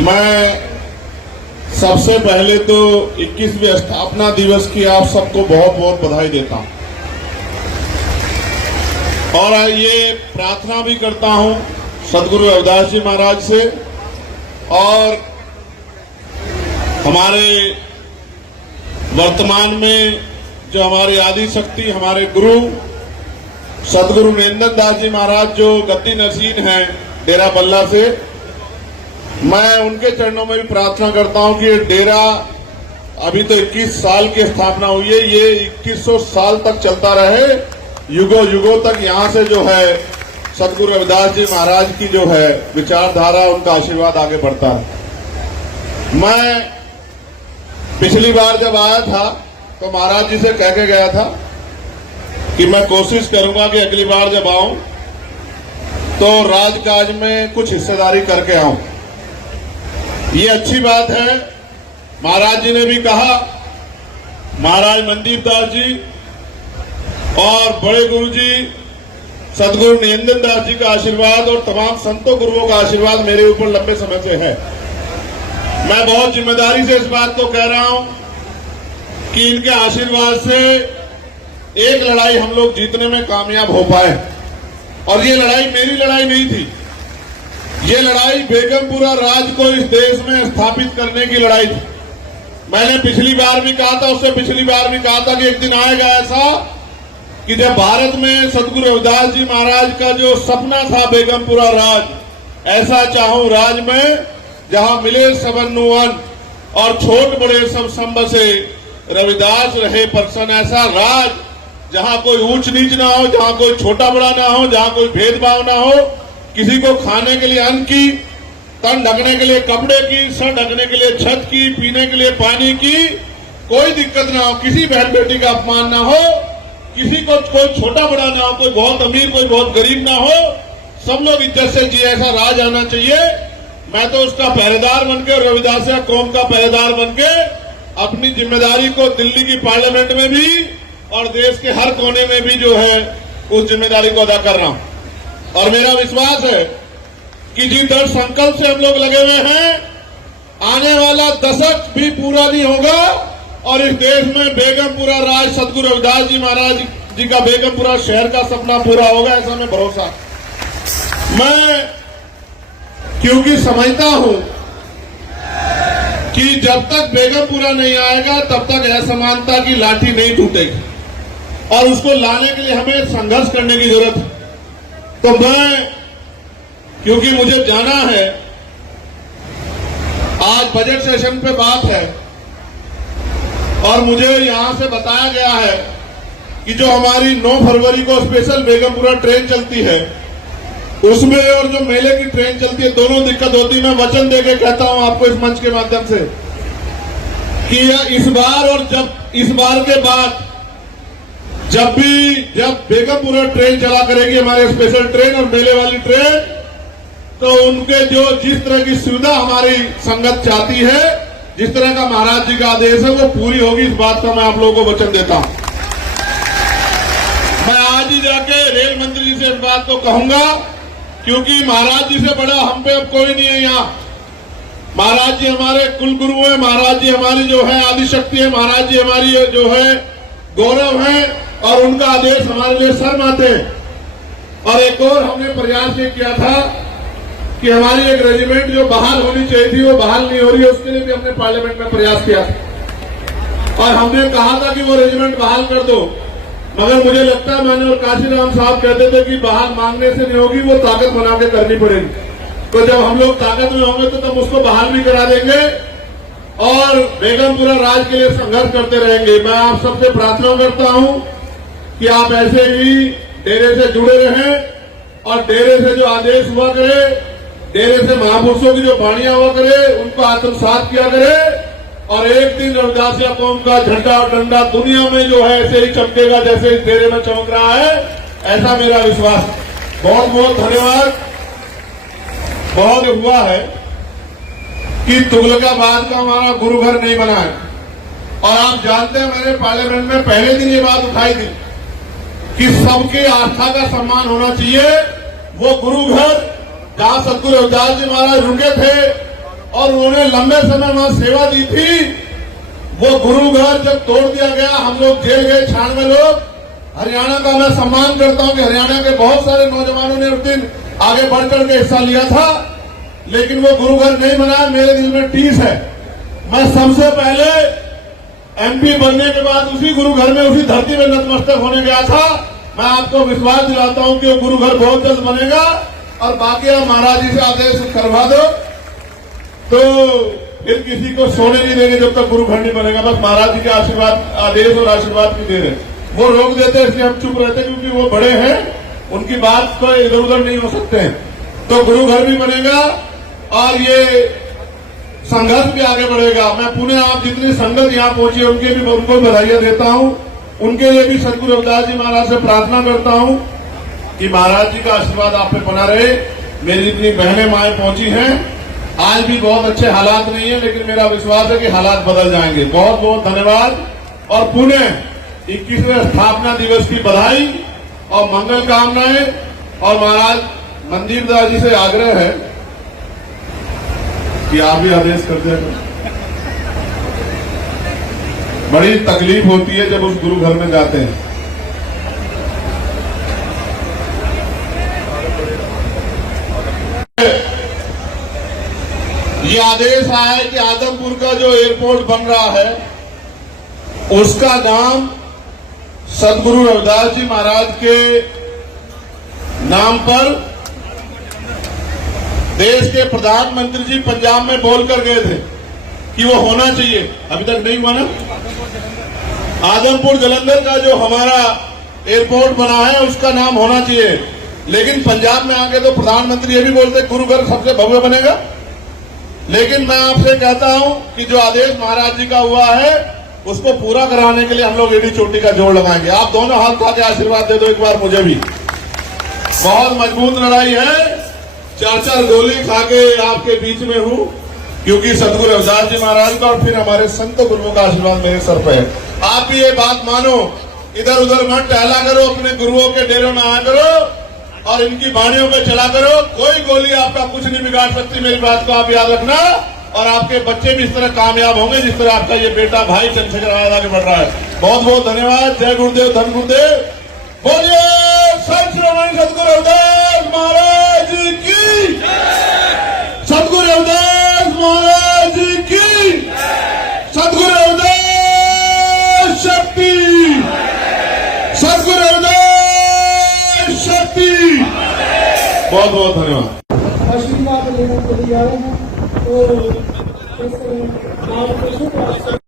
मैं सबसे पहले तो 21वें स्थापना दिवस की आप सबको बहुत बहुत बधाई देता हूं और ये प्रार्थना भी करता हूं सदगुरु रविदास जी महाराज से और हमारे वर्तमान में जो हमारे आदि शक्ति हमारे गुरु सदगुरु नरेंद्र दास जी महाराज जो गद्दी नशीन हैं डेरा बल्ला से, मैं उनके चरणों में भी प्रार्थना करता हूं कि ये डेरा अभी तो 21 साल की स्थापना हुई है, ये 2100 साल तक चलता रहे, युगों युगों तक यहाँ से जो है सदगुरु रविदास जी महाराज की जो है विचारधारा, उनका आशीर्वाद आगे बढ़ता है। मैं पिछली बार जब आया था तो महाराज जी से कह के गया था कि मैं कोशिश करूंगा कि अगली बार जब आऊं तो राजकाज में कुछ हिस्सेदारी करके आऊं। ये अच्छी बात है। महाराज जी ने भी कहा, महाराज मनदीप दास जी और बड़े गुरु जी सदगुरु नरेंद्र दास जी का आशीर्वाद और तमाम संतों गुरुओं का आशीर्वाद मेरे ऊपर लंबे समय से है। मैं बहुत जिम्मेदारी से इस बात को कह रहा हूं कि इनके आशीर्वाद से एक लड़ाई हम लोग जीतने में कामयाब हो पाए। और ये लड़ाई मेरी लड़ाई नहीं थी, ये लड़ाई बेगमपुरा राज को इस देश में स्थापित करने की लड़ाई थी। मैंने पिछली बार भी कहा था, उससे पिछली बार भी कहा था कि एक दिन आएगा ऐसा कि जब भारत में सदगुरु रविदास जी महाराज का जो सपना था बेगमपुरा राज, ऐसा चाहूं राज में जहां मिले सबन्नुवन और छोट बड़े सब संबसे रविदास रहे परसन, ऐसा राज जहां कोई ऊंच नीच ना हो, जहां कोई छोटा बड़ा ना हो, जहां कोई भेदभाव ना हो, किसी को खाने के लिए अन्न की, तन ढकने के लिए कपड़े की, सर ढकने के लिए छत की, पीने के लिए पानी की कोई दिक्कत ना हो, किसी बहन बेटी का अपमान ना हो, किसी को कोई छोटा बड़ा ना हो, कोई बहुत अमीर कोई बहुत गरीब ना हो, सब लोग इज्जत से जिए, ऐसा राज आना चाहिए। मैं तो उसका पहरेदार बनकर, रविदासिया कौम का पहरेदार बनकर अपनी जिम्मेदारी को दिल्ली की पार्लियामेंट में भी और देश के हर कोने में भी जो है उस जिम्मेदारी को अदा कर रहा हूं। और मेरा विश्वास है कि जिस दृढ़ संकल्प से हम लोग लगे हुए हैं, आने वाला दशक भी पूरा नहीं होगा और इस देश में बेगमपुरा राज सदगुरु रविदास जी महाराज जी का बेगमपुरा शहर का सपना पूरा होगा, ऐसा मैं भरोसा। मैं क्योंकि समझता हूं कि जब तक बेगमपुरा नहीं आएगा तब तक असमानता की लाठी नहीं टूटेगी और उसको लाने के लिए हमें संघर्ष करने की जरूरत है। तो मैं, क्योंकि मुझे जाना है, आज बजट सेशन पे बात है और मुझे यहां से बताया गया है कि जो हमारी 9 फरवरी को स्पेशल बेगमपुरा ट्रेन चलती है, उसमें और जो मेले की ट्रेन चलती है, दोनों दिक्कत होती है। मैं वचन देके कहता हूं आपको इस मंच के माध्यम से कि इस बार और जब इस बार के बाद जब बेगमपुरा ट्रेन चला करेगी, हमारे स्पेशल ट्रेन और मेले वाली ट्रेन, तो उनके जो जिस तरह की सुविधा हमारी संगत चाहती है, जिस तरह का महाराज जी का आदेश है, वो पूरी होगी। इस बात का मैं आप लोगों को वचन देता हूं। मैं आज ही जाके रेल मंत्री जी से इस बात को कहूंगा, क्योंकि महाराज जी से बड़ा हम पे अब कोई नहीं है यहाँ। महाराज जी हमारे कुल गुरु हैं, महाराज जी हमारी जो है आदि शक्ति है, महाराज जी हमारी जो है गौरव है और उनका आदेश हमारे लिए शर्माते हैं। और एक और हमने प्रयास ये किया था कि हमारी एक रेजिमेंट जो बहाल होनी चाहिए थी, वो बहाल नहीं हो रही है, उसके लिए भी हमने पार्लियामेंट में प्रयास किया था और हमने कहा था कि वो रेजिमेंट बहाल कर दो। मगर मुझे लगता है, मैंने और काशीराम साहब कहते थे कि बहाल मांगने से नहीं होगी, वो ताकत बना के करनी पड़ेगी। तो जब हम लोग ताकत में होंगे तो तब उसको बहाल भी करा देंगे और बेगमपुरा राज के लिए संघर्ष करते रहेंगे। मैं आप सबसे प्रार्थना करता हूं कि आप ऐसे ही डेरे से जुड़े रहें और डेरे से जो आदेश हुआ करे, डेरे से महापुरुषों की जो वाणियां हुआ करे, उनको आत्मसात किया करे और एक दिन रविदासिया कौम का झंडा और डंडा दुनिया में जो है ऐसे ही चमकेगा जैसे इस डेरे में चमक रहा है, ऐसा मेरा विश्वास। बहुत बहुत धन्यवाद। बहुत हुआ है कि तुगलकाबाद का हमारा गुरु घर नहीं बना है और आप जानते हैं, मैंने पार्लियामेंट में पहले दिन ये बात उठाई थी कि सबकी आस्था का सम्मान होना चाहिए। वो गुरु घर जहां सदगुरु रविदास जी महाराज रुके थे, और उन्होंने लंबे समय वहां सेवा दी थी। वो गुरु घर जब तोड़ दिया गया, हम लोग जेल गए 96 लोग। हरियाणा का मैं सम्मान करता हूं कि हरियाणा के बहुत सारे नौजवानों ने उस दिन आगे बढ़ चढ़ के हिस्सा लिया था, लेकिन वो गुरु घर नहीं बना। मेरे दिल में टीस है। मैं सबसे पहले एमपी बनने के बाद उसी गुरु घर में, उसी धरती में नतमस्तक होने गया था। मैं आपको विश्वास दिलाता हूं कि वो गुरु घर बहुत जल्द बनेगा। और बाकी आप महाराज जी से आदेश करवा दो, तो फिर किसी को सोने नहीं देंगे जब तक गुरु घर नहीं बनेगा। बस महाराज जी के आशीर्वाद, आदेश और आशीर्वाद की देर है। वो रोक देते हैं, इसलिए हम चुप रहते हैं, क्योंकि वो बड़े हैं, उनकी बात को इधर उधर नहीं हो सकते हैं। तो गुरु घर भी बनेगा और ये संघर्ष भी आगे बढ़ेगा। मैं पुणे, आप जितनी संगत यहाँ पहुंची है उनको बधाइयां देता हूं। उनके लिए भी सदगुरु रविदास जी महाराज से प्रार्थना करता हूं कि महाराज जी का आशीर्वाद आप पे बना रहे। मेरी जितनी बहनें माएं पहुंची हैं, आज भी बहुत अच्छे हालात नहीं है, लेकिन मेरा विश्वास है कि हालात बदल जाएंगे। बहुत बहुत धन्यवाद। और पुणे 21वें स्थापना दिवस की बधाई और मंगल कामनाएं। और महाराज मंदिर दास जी से आग्रह है कि आप भी आदेश कर दें। बड़ी तकलीफ होती है जब उस गुरु घर में जाते हैं। ये आदेश आया है कि आदमपुर का जो एयरपोर्ट बन रहा है उसका नाम सदगुरु रविदास जी महाराज के नाम पर देश के प्रधानमंत्री जी पंजाब में बोलकर गए थे कि वो होना चाहिए। अभी तक नहीं हुआ ना। आदमपुर जालंधर का जो हमारा एयरपोर्ट बना है उसका नाम होना चाहिए, लेकिन पंजाब में आके तो प्रधानमंत्री ये भी बोलते गुरु घर सबसे भव्य बनेगा। लेकिन मैं आपसे कहता हूं कि जो आदेश महाराज जी का हुआ है उसको पूरा कराने के लिए हम लोग एडी चोटी का जोड़ लगाएंगे। आप दोनों हाथ उठा के आशीर्वाद दे दो एक बार मुझे भी। बहुत मजबूत लड़ाई है, 4-4 गोली खा के आपके बीच में हूं, क्योंकि सदगुरु रविदास जी महाराज का और फिर हमारे संत गुरुओं का आशीर्वाद मेरे सर पे है। आप भी ये बात मानो, इधर उधर मत टहला करो, अपने गुरुओं के डेरों में आया करो और इनकी बाणियों पे चला करो। कोई गोली आपका कुछ नहीं बिगाड़ सकती, मेरी बात को आप याद रखना। और आपके बच्चे भी इस तरह कामयाब होंगे जिस तरह आपका ये बेटा भाई चंद्रशेखर आगे बढ़ रहा है। बहुत बहुत धन्यवाद। जय गुरुदेव, धन गुरुदेव। बोलिए सत श्री सदगुरु रविदास महाराज जी की, सदगुरु रविदास महाराज जी की, सदगुरु रविदास शक्ति, सदगुरु रविदास शक्ति। बहुत बहुत धन्यवाद। आशीर्वाद लेने के लिए आए हैं तो